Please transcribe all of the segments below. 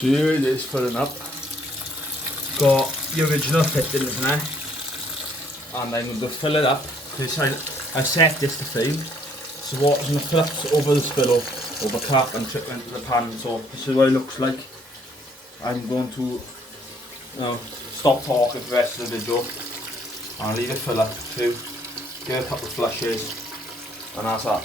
So here it is filling up. Got the original fittings in there, and I'm going to fill it up because I set this to fill. So water's going to fill up over the spillow, over cap and trickle into the pan. So this is what it looks like. I'm going to stop talking for the rest of the video and leave it fill up too. Give it a couple of flushes, and that's that.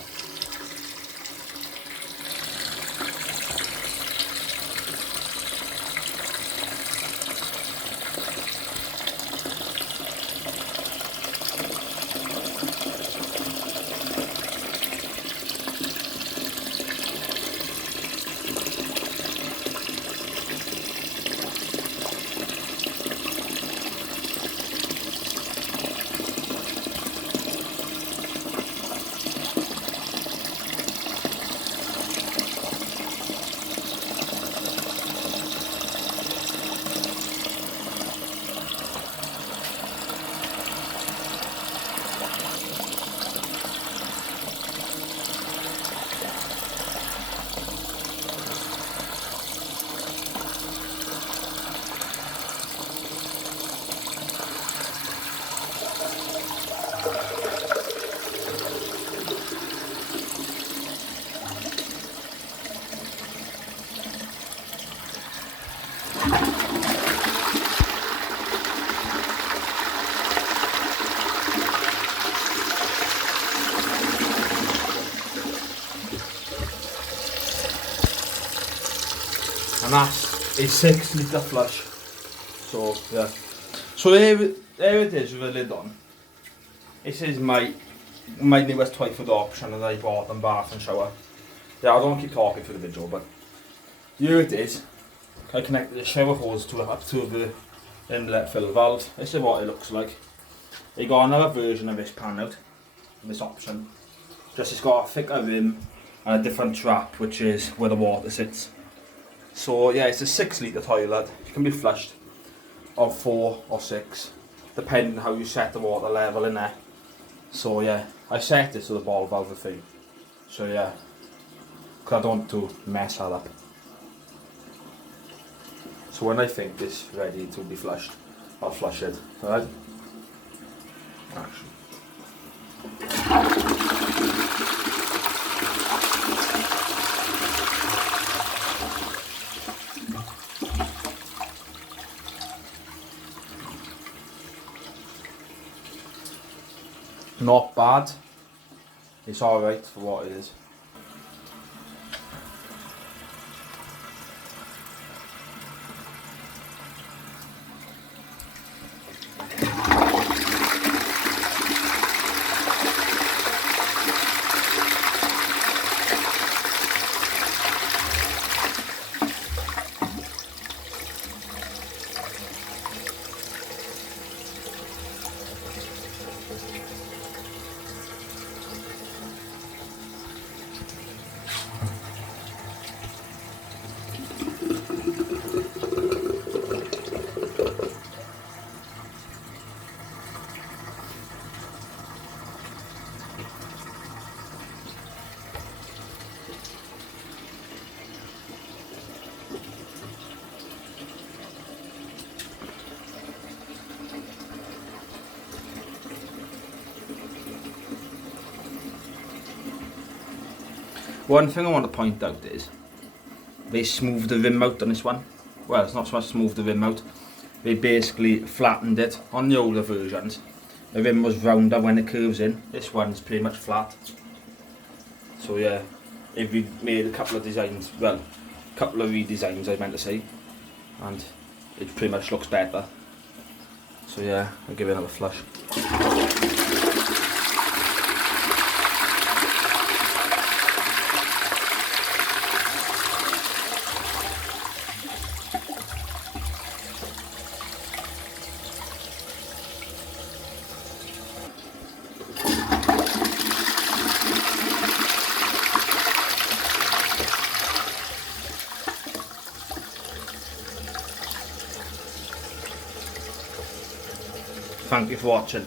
And that's a 6 litre flush. So yeah. So there it is with the lid on. This is my newest Twyford Option that I bought in bath and shower. Yeah, I don't keep talking for the video, but here it is. I connected the shower hose to up to the inlet fill valve. This is what it looks like. They got another version of this pan out, this option. Just it's got a thicker rim and a different trap, which is where the water sits. So yeah, it's a 6 litre toilet. It can be flushed of 4 or 6, depending how you set the water level in there. So yeah, I set it to the ball valve thing. So yeah, because I don't want to mess that up. So when I think it's ready to be flushed, I'll flush it. Alright? Action. Not bad. It's alright for what it is. One thing I want to point out is they smoothed the rim out on this one. Well, it's not so much smooth the rim out. They basically flattened it. On the older versions, the rim was rounder when it curves in. This one's pretty much flat. So yeah, if we made a couple of designs, well, a couple of redesigns I meant to say, and it pretty much looks better. So yeah, I'll give it another flush. Thank you for watching.